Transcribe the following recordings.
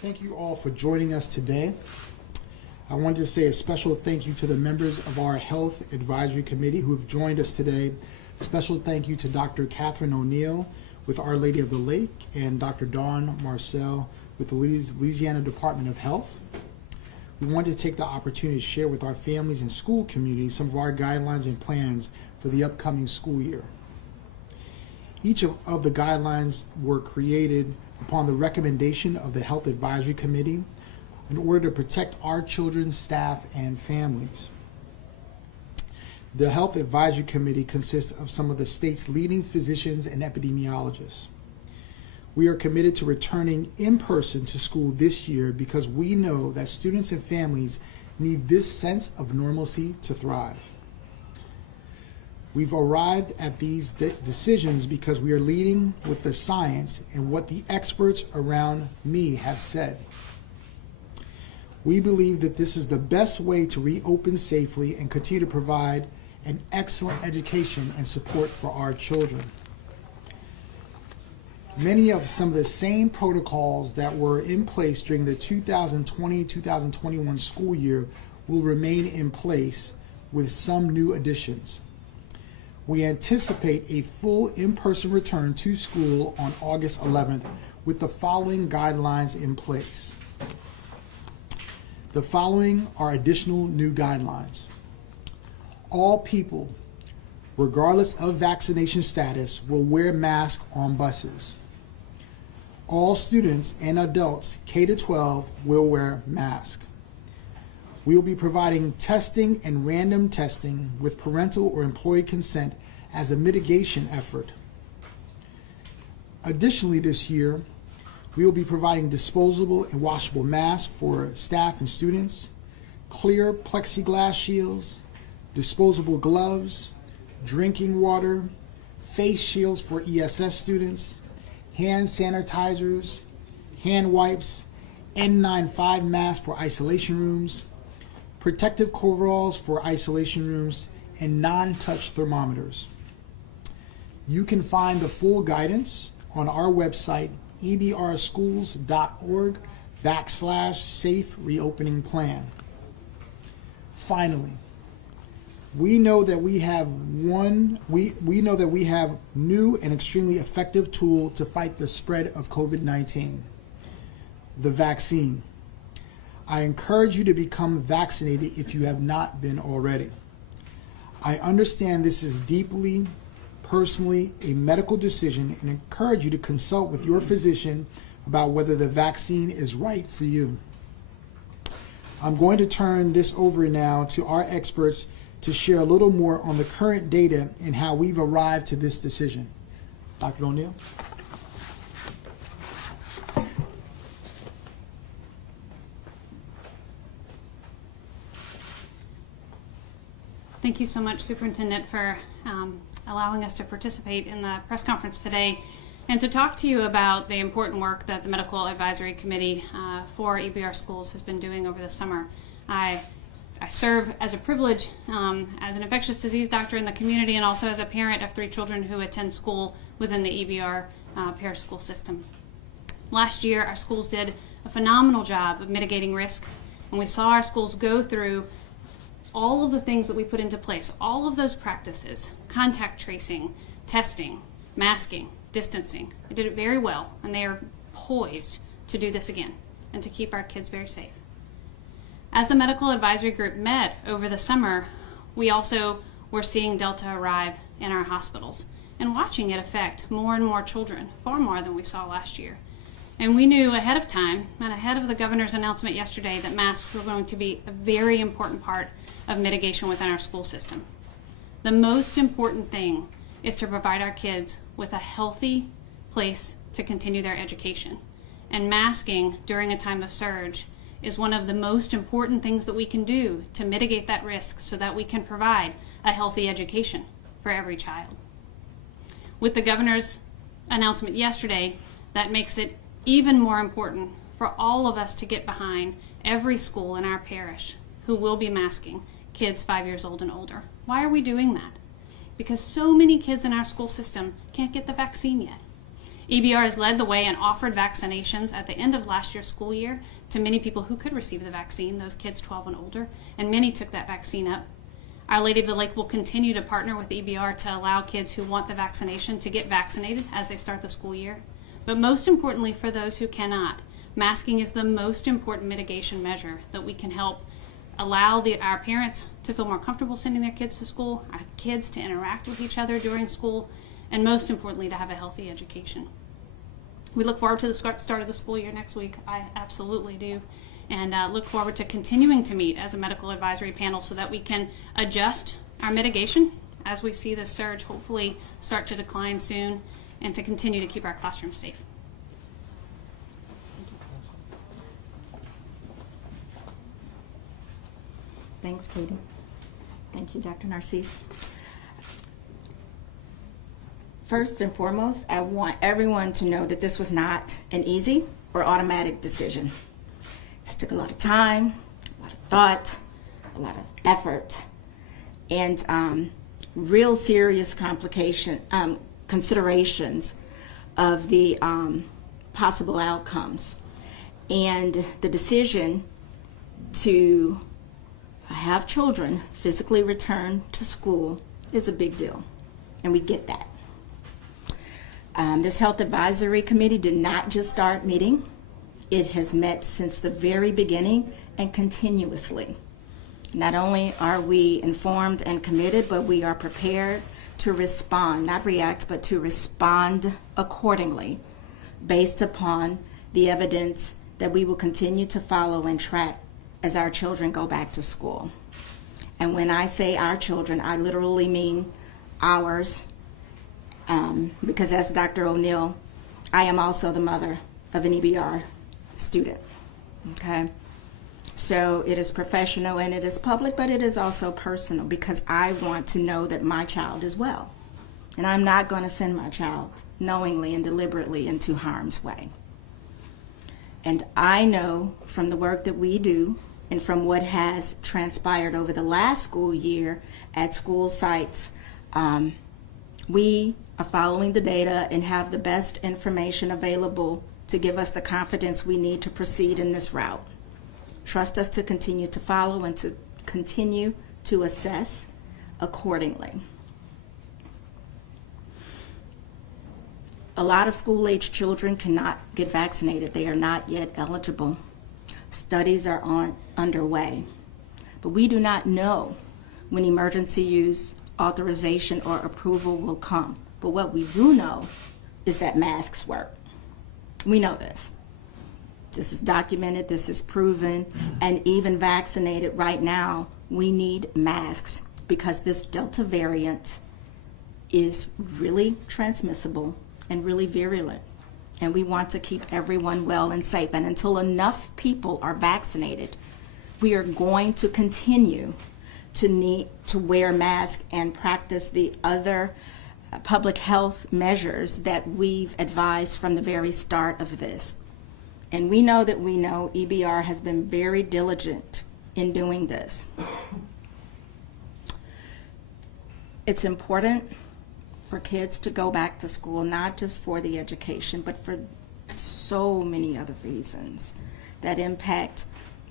Thank you all for joining us today. I wanted to say a special thank you to the members of our Health Advisory Committee who have joined us today. Special thank you to Dr. Catherine O'Neill with Our Lady of the Lake and Dr. Dawn Marcel with the Louisiana Department of Health. We wanted to take the opportunity to share with our families and school communities some of our guidelines and plans for the upcoming school year. Each of the guidelines were created upon the recommendation of the Health Advisory Committee in order to protect our children, staff, and families. The Health Advisory Committee consists of some of the state's leading physicians and epidemiologists. We are committed to returning in person to school this year because we know that students and families need this sense of normalcy to thrive. We've arrived at these decisions because we are leading with the science and what the experts around me have said. We believe that this is the best way to reopen safely and continue to provide an excellent education and support for our children. Many of some of the same protocols that were in place during the 2020-2021 school year will remain in place with some new additions. We anticipate a full in-person return to school on August 11th with the following guidelines in place. The following are additional new guidelines. All people, regardless of vaccination status, will wear masks on buses. All students and adults K-12 will wear masks. We will be providing testing and random testing with parental or employee consent as a mitigation effort. Additionally, this year, we will be providing disposable and washable masks for staff and students, clear plexiglass shields, disposable gloves, drinking water, face shields for ESS students, hand sanitizers, hand wipes, N95 masks for isolation rooms, protective coveralls for isolation rooms, and non-touch thermometers. You can find the full guidance on our website, ebrschools.org/safe reopening plan. Finally, we know that we have new and extremely effective tool to fight the spread of COVID-19, the vaccine. I encourage you to become vaccinated if you have not been already. I understand this is deeply, personally, a medical decision and encourage you to consult with your physician about whether the vaccine is right for you. I'm going to turn this over now to our experts to share a little more on the current data and how we've arrived to this decision. Dr. O'Neill? Thank you so much, Superintendent, for allowing us to participate in the press conference today and to talk to you about the important work that the Medical Advisory Committee for EBR Schools has been doing over the summer. I serve as a privilege as an infectious disease doctor in the community and also as a parent of 3 children who attend school within the EBR Parish school system. Last year, our schools did a phenomenal job of mitigating risk, and we saw our schools go through all of the things that we put into place, all of those practices, contact tracing, testing, masking, distancing. They did it very well, and they are poised to do this again and to keep our kids very safe. As the medical advisory group met over the summer, we also were seeing Delta arrive in our hospitals and watching it affect more and more children, far more than we saw last year. And we knew ahead of time, and ahead of the governor's announcement yesterday, that masks were going to be a very important part of mitigation within our school system. The most important thing is to provide our kids with a healthy place to continue their education. And masking during a time of surge is one of the most important things that we can do to mitigate that risk so that we can provide a healthy education for every child. With the governor's announcement yesterday, that makes it even more important for all of us to get behind every school in our parish who will be masking kids 5 years old and older. Why are we doing that? Because so many kids in our school system can't get the vaccine yet. EBR has led the way and offered vaccinations at the end of last year's school year to many people who could receive the vaccine, those kids 12 and older, and many took that vaccine up. Our Lady of the Lake will continue to partner with EBR to allow kids who want the vaccination to get vaccinated as they start the school year. But most importantly, for those who cannot, masking is the most important mitigation measure that we can help allow our parents to feel more comfortable sending their kids to school, our kids to interact with each other during school, and most importantly, to have a healthy education. We look forward to the start of the school year next week. I absolutely do. And look forward to continuing to meet as a medical advisory panel so that we can adjust our mitigation as we see this surge hopefully start to decline soon, and to continue to keep our classrooms safe. Thanks, Katie. Thank you, Dr. Narcisse. First and foremost, I want everyone to know that this was not an easy or automatic decision. This took a lot of time, a lot of thought, a lot of effort, and real serious considerations of the possible outcomes. And the decision to have children physically return to school is a big deal, and we get that. This Health Advisory Committee did not just start meeting. It has met since the very beginning and continuously. Not only are we informed and committed, but we are prepared to respond, not react, but to respond accordingly based upon the evidence that we will continue to follow and track as our children go back to school. And when I say our children, I literally mean ours, because as Dr. O'Neill, I am also the mother of an EBR student, okay? So it is professional and it is public, but it is also personal because I want to know that my child is well. And I'm not going to send my child knowingly and deliberately into harm's way. And I know from the work that we do and from what has transpired over the last school year at school sites, we are following the data and have the best information available to give us the confidence we need to proceed in this route. Trust us to continue to follow and to continue to assess accordingly. A lot of school-age children cannot get vaccinated. They are not yet eligible. Studies are underway, but we do not know when emergency use authorization or approval will come. But what we do know is that masks work. We know this. This is documented, this is proven, and even vaccinated right now, we need masks because this Delta variant is really transmissible and really virulent. And we want to keep everyone well and safe. And until enough people are vaccinated, we are going to continue to need to wear masks and practice the other public health measures that we've advised from the very start of this. And we know that EBR has been very diligent in doing this. It's important for kids to go back to school, not just for the education, but for so many other reasons that impact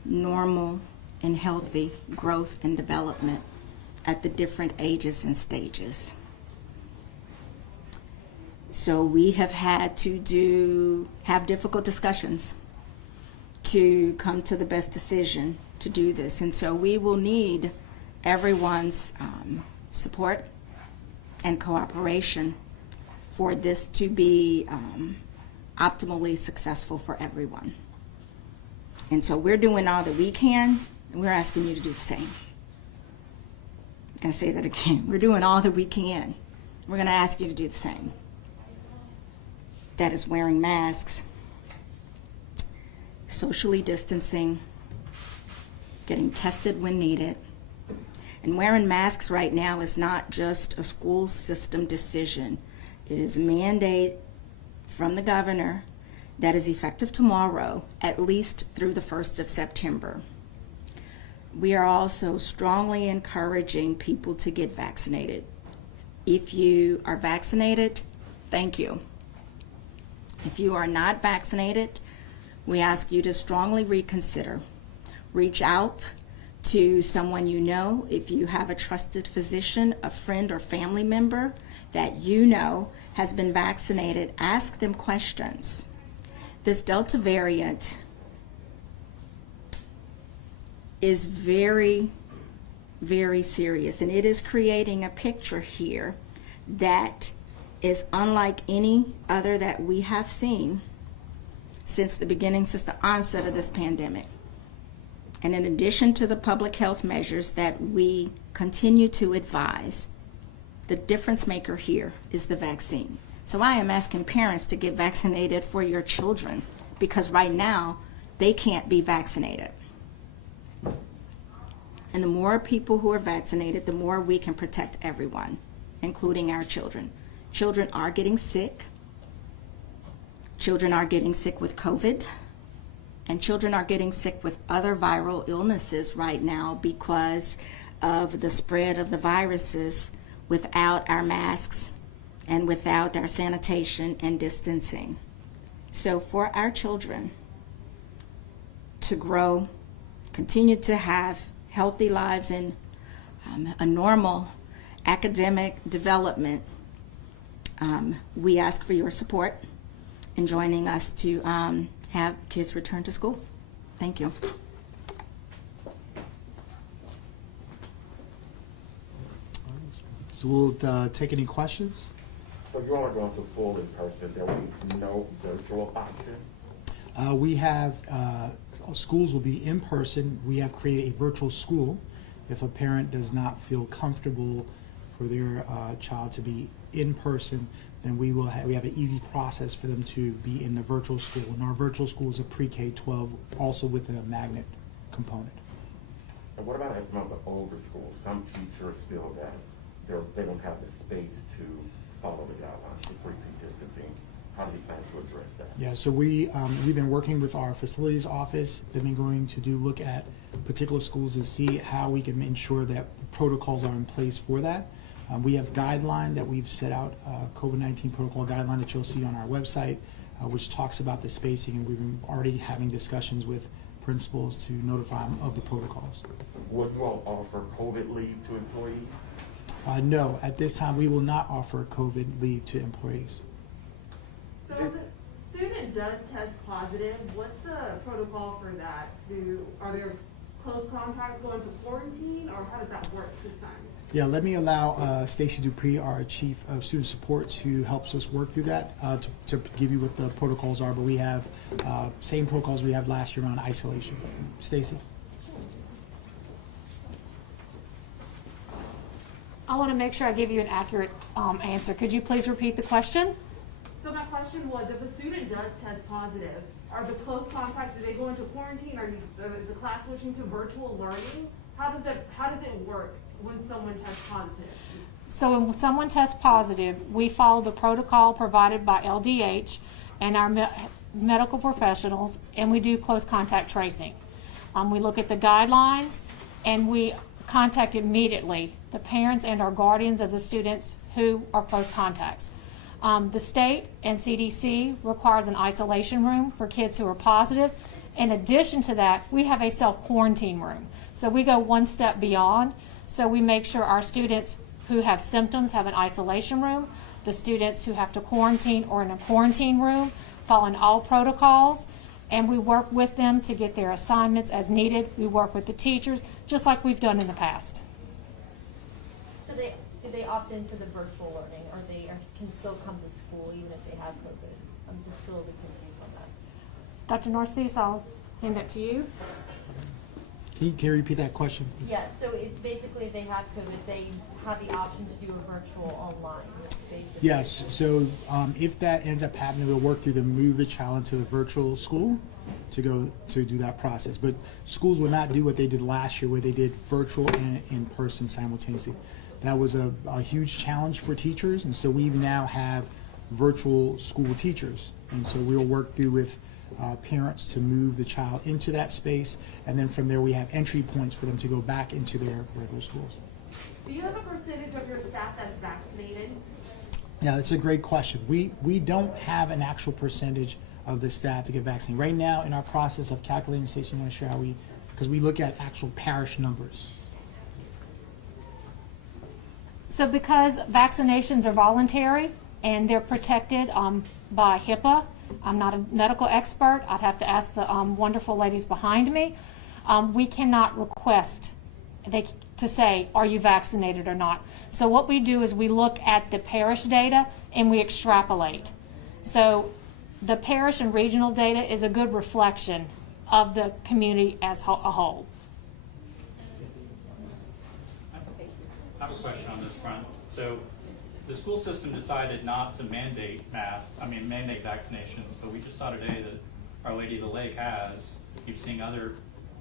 normal and healthy growth and development at the different ages and stages. So we have had to have difficult discussions to come to the best decision to do this. And so we will need everyone's support and cooperation for this to be optimally successful for everyone. And so we're doing all that we can, and we're asking you to do the same. I'm going to say that again. We're doing all that we can. We're going to ask you to do the same. That is wearing masks, socially distancing, getting tested when needed. And wearing masks right now is not just a school system decision. It is a mandate from the governor that is effective tomorrow, at least through the 1st of September. We are also strongly encouraging people to get vaccinated. If you are vaccinated, thank you. If you are not vaccinated, we ask you to strongly reconsider. Reach out to someone you know. If you have a trusted physician, a friend or family member that you know has been vaccinated, ask them questions. This Delta variant is very, very serious, and it is creating a picture here that is unlike any other that we have seen since the onset of this pandemic. And in addition to the public health measures that we continue to advise, the difference maker here is the vaccine. So I am asking parents to get vaccinated for your children, because right now they can't be vaccinated. And the more people who are vaccinated, the more we can protect everyone, including our children. Children are getting sick. Children are getting sick with COVID. And children are getting sick with other viral illnesses right now because of the spread of the viruses without our masks and without our sanitation and distancing. So for our children to grow, continue to have healthy lives and a normal academic development, we ask for your support in joining us to have kids return to school. Thank you. So we'll take any questions. So you all are going to full in person, there will be no virtual option? We have, schools will be in person. We have created a virtual school. If a parent does not feel comfortable for their child to be in person, then we have an easy process for them to be in the virtual school. And our virtual school is a pre-K-12, also with a magnet component. And what about some of the older schools? Some teachers feel that they don't have the space to follow the guidelines for 3 feet distancing. How do you plan to address that? Yeah, so we've been working with our facilities office. They've been going to look at particular schools to see how we can ensure that protocols are in place for that. We have guideline that we've set out, COVID-19 protocol guideline that you'll see on our website, which talks about the spacing, and we've been already having discussions with principals to notify them of the protocols. Would you all offer COVID leave to employees? No, at this time we will not offer COVID leave to employees. So if a student does test positive, what's the protocol for that? Are there close contacts going to quarantine, or how does that work this time? Yeah, let me allow Stacy Dupree, our Chief of Student Support, who helps us work through that, to give you what the protocols are. But we have same protocols we had last year on isolation. Stacy? I want to make sure I give you an accurate answer. Could you please repeat the question? So my question was, if a student does test positive, are the close contacts, do they go into quarantine? Is the class switching to virtual learning? How does it work when someone tests positive? So when someone tests positive, we follow the protocol provided by LDH and our medical professionals, and we do close contact tracing. We look at the guidelines, and we contact immediately the parents and our guardians of the students who are close contacts. The state and CDC requires an isolation room for kids who are positive. In addition to that, we have a self-quarantine room. So we go one step beyond. So we make sure our students who have symptoms have an isolation room. The students who have to quarantine or in a quarantine room, following all protocols. And we work with them to get their assignments as needed. We work with the teachers, just like we've done in the past. So do they opt in for the virtual learning, or they can still come to school even if they have COVID? I'm just a little bit confused on that. Dr. Narcisse, I'll hand that to you. Can you repeat that question? Yes, so basically if they have COVID, they have the option to do a virtual online, basically. Yes, so if that ends up happening, we'll work through to move the child into the virtual school to go to do that process. But schools will not do what they did last year, where they did virtual and in-person simultaneously. That was a huge challenge for teachers, and so we now have virtual school teachers. And so we'll work through with parents to move the child into that space, and then from there we have entry points for them to go back into their regular schools. Do you have a percentage of your staff that's vaccinated? Yeah, that's a great question. We don't have an actual percentage of the staff to get vaccinated. Right now, in our process of calculating, Stacey, you want to share how because we look at actual parish numbers. So because vaccinations are voluntary and they're protected by HIPAA, I'm not a medical expert. I'd have to ask the wonderful ladies behind me. We cannot request to say, are you vaccinated or not? So what we do is we look at the parish data and we extrapolate. So the parish and regional data is a good reflection of the community as a whole. I have a question on this front. So the school system decided not to mandate vaccinations, but we just saw today that Our Lady of the Lake has. You've seen other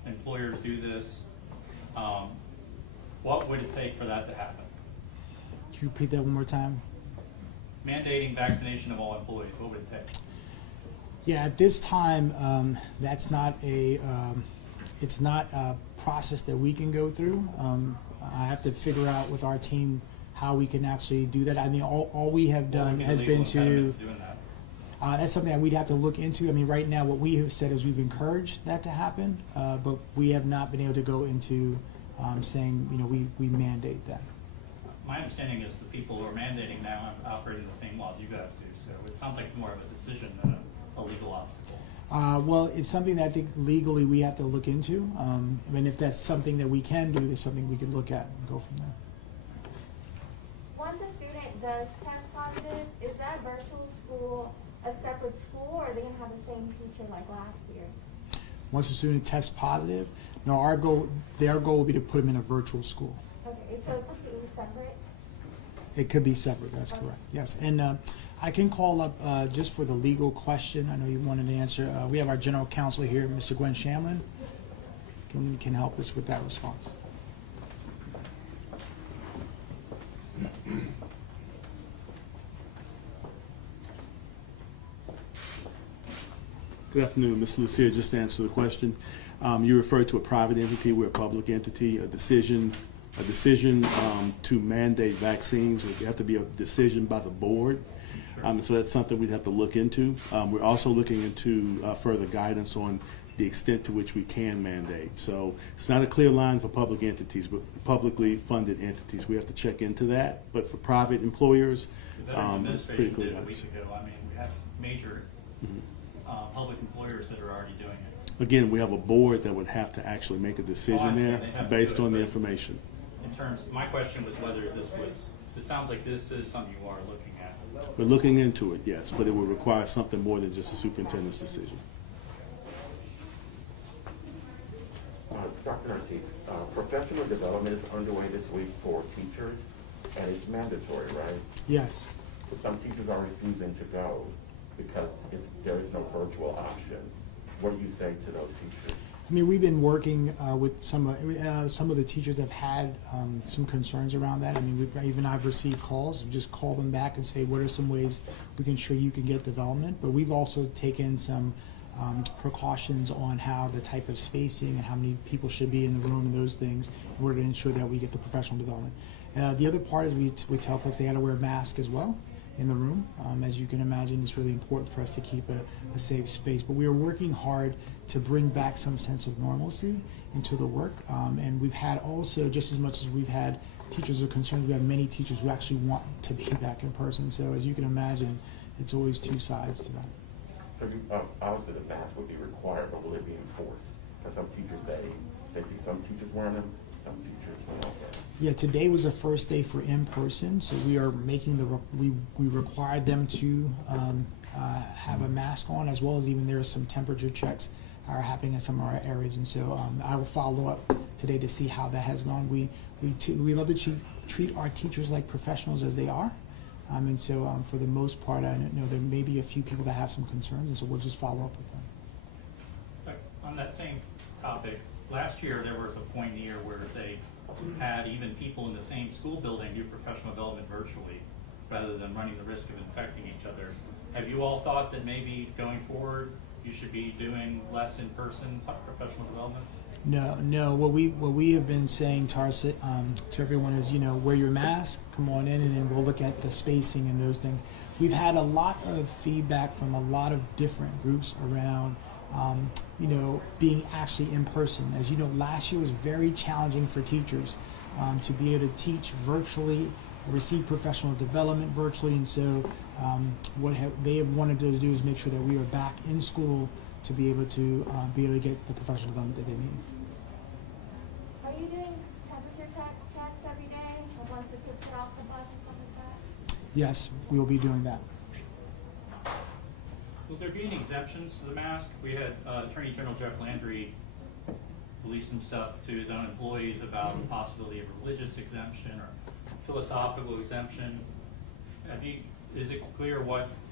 employers do this. What would it take for that to happen? Can you repeat that one more time? Mandating vaccination of all employees, what would it take? Yeah, at this time, that's not it's not a process that we can go through. I have to figure out with our team how we can actually do that. I mean, all we have done has been to, doing that? that's something that we'd have to look into. I mean, right now what we have said is we've encouraged that to happen, but we have not been able to go into saying, we mandate that. My understanding is the people who are mandating now are operating the same laws you guys do, so it sounds like more of a decision than a legal obstacle. Well, it's something that I think legally we have to look into. I mean, if that's something that we can do, there's something we can look at and go from there. Once a student does test positive, is that virtual school a separate school, or are they going to have the same teacher like last year? Once a student tests positive, no, their goal will be to put them in a virtual school. Okay, so it's completely separate? It could be separate, that's correct, yes. And I can call up just for the legal question. I know you wanted to answer. We have our general counsel here, Mr. Gwen Shamlin, can help us with that response. Good afternoon, Ms. Lucia. Just to answer the question, you referred to a private entity. We're a public entity. A decision to mandate vaccines would have to be a decision by the board. So that's something we'd have to look into. We're also looking into further guidance on the extent to which we can mandate. So it's not a clear line for public entities, but publicly funded entities. We have to check into that. But for private employers, The Veterans it's pretty Administration clear. did a week ago. I mean, we have major public employers that are already doing it. Again, we have a board that would have to actually make a Oh, I decision understand. there They'd have to based do it, on the but information. In terms, my question was whether it sounds like this is something you are looking at. We're looking into it, yes, but it would require something more than just a superintendent's decision. Dr. Narcisse, professional development is underway this week for teachers, and it's mandatory, right? Yes. But some teachers are refusing to go because there is no virtual option. What do you say to those teachers? I mean, we've been working with some of the teachers have had some concerns around that. I mean, I've received calls. We just call them back and say, what are some ways we can ensure you can get development? But we've also taken some precautions on how the type of spacing and how many people should be in the room and those things in order to ensure that we get the professional development. The other part is we tell folks they got to wear a mask as well in the room. As you can imagine, it's really important for us to keep a safe space. But we are working hard to bring back some sense of normalcy into the work. And we've had also, just as much as we've had teachers who are concerned, we have many teachers who actually want to be back in person. So as you can imagine, it's always two sides to that. So obviously the mask would be required, but will it be enforced? Because some teachers say they see some teachers wearing them, some teachers don't wear them. Yeah, today was the first day for in-person, so we are making we required them to have a mask on, as well as even there are some temperature checks are happening in some of our areas, and so I will follow up today to see how that has gone. We love to treat our teachers like professionals as they are, and so for the most part, I know there may be a few people that have some concerns, and so we'll just follow up with them. On that same topic, last year there was a point here where they had even people in the same school building do professional development virtually rather than running the risk of infecting each other. Have you all thought that maybe going forward you should be doing less in-person professional development? No. What we have been saying to everyone is, wear your mask, come on in, and then we'll look at the spacing and those things. We've had a lot of feedback from a lot of different groups around, being actually in person. As you know, last year was very challenging for teachers to be able to teach virtually, receive professional development virtually, and so they have wanted to do is make sure that we are back in school to be able to get the professional development that they need. Are you doing temperature checks every day once the kids get off the bus and stuff like that? Yes, we will be doing that. Will there be any exemptions to the mask? We had Attorney General Jeff Landry release some stuff to his own employees about the possibility of a religious exemption or philosophical exemption. Is it clear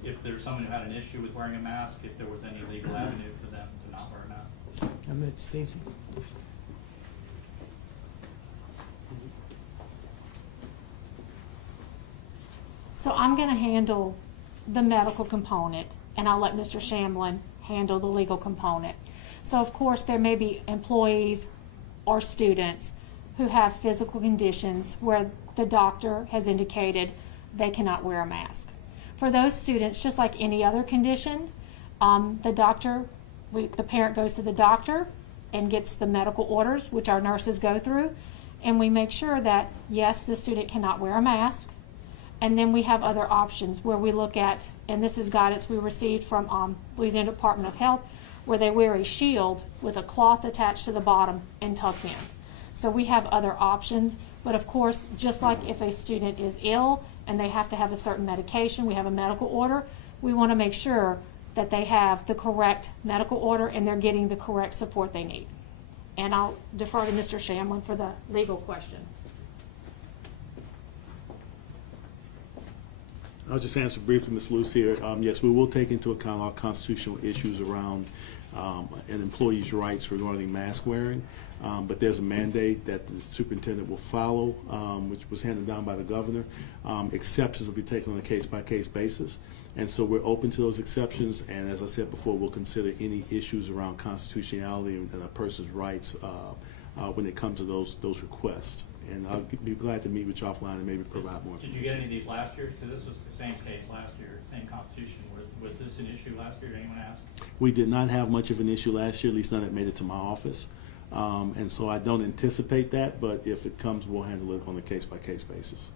if there's someone who had an issue with wearing a mask, if there was any legal avenue for them to not wear a mask? And that's Stacy. So I'm going to handle the medical component, and I'll let Mr. Shamblin handle the legal component. So of course there may be employees or students who have physical conditions where the doctor has indicated they cannot wear a mask. For those students, just like any other condition, the parent goes to the doctor and gets the medical orders, which our nurses go through, and we make sure that, yes, the student cannot wear a mask. And then we have other options where we look at, and this is guidance we received from Louisiana Department of Health, where they wear a shield with a cloth attached to the bottom and tucked in. So we have other options, but of course, just like if a student is ill and they have to have a certain medication, we have a medical order, we want to make sure that they have the correct medical order and they're getting the correct support they need. And I'll defer to Mr. Shamblin for the legal question. I'll just answer briefly, Ms. Lucia. Yes, we will take into account all constitutional issues around an employee's rights regarding mask wearing, but there's a mandate that the superintendent will follow, which was handed down by the governor. Exceptions will be taken on a case-by-case basis, and so we're open to those exceptions, and as I said before, we'll consider any issues around constitutionality and a person's rights when it comes to those requests. And I'll be glad to meet with you offline and maybe provide more information. Did you get any of these last year? Because this was the same case last year, same constitution. Was this an issue last year? Did anyone ask? We did not have much of an issue last year, at least none that made it to my office. And so I don't anticipate that, but if it comes, we'll handle it on a case-by-case basis.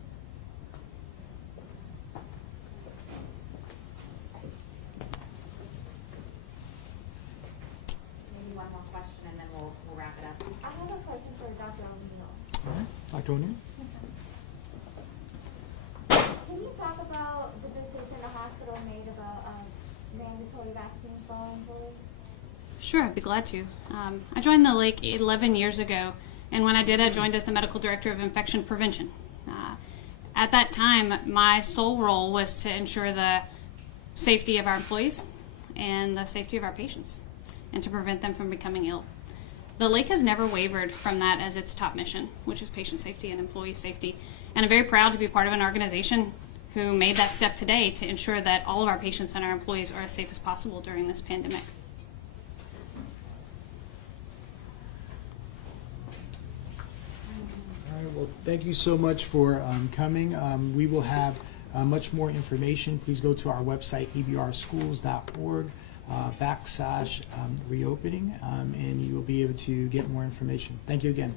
Maybe one more question and then we'll wrap it up. I have a question for Dr. O'Neill. All right, Dr. O'Neill? Can you talk about the decision the hospital made about mandatory vaccines for all employees? Sure, I'd be glad to. I joined the Lake 11 years ago, and when I did, I joined as the Medical Director of Infection Prevention. At that time, my sole role was to ensure the safety of our employees and the safety of our patients, and to prevent them from becoming ill. The Lake has never wavered from that as its top mission, which is patient safety and employee safety. And I'm very proud to be part of an organization who made that step today to ensure that all of our patients and our employees are as safe as possible during this pandemic. All right, well, thank you so much for coming. We will have much more information. Please go to our website, ebrschools.org. /reopening, and you will be able to get more information. Thank you again.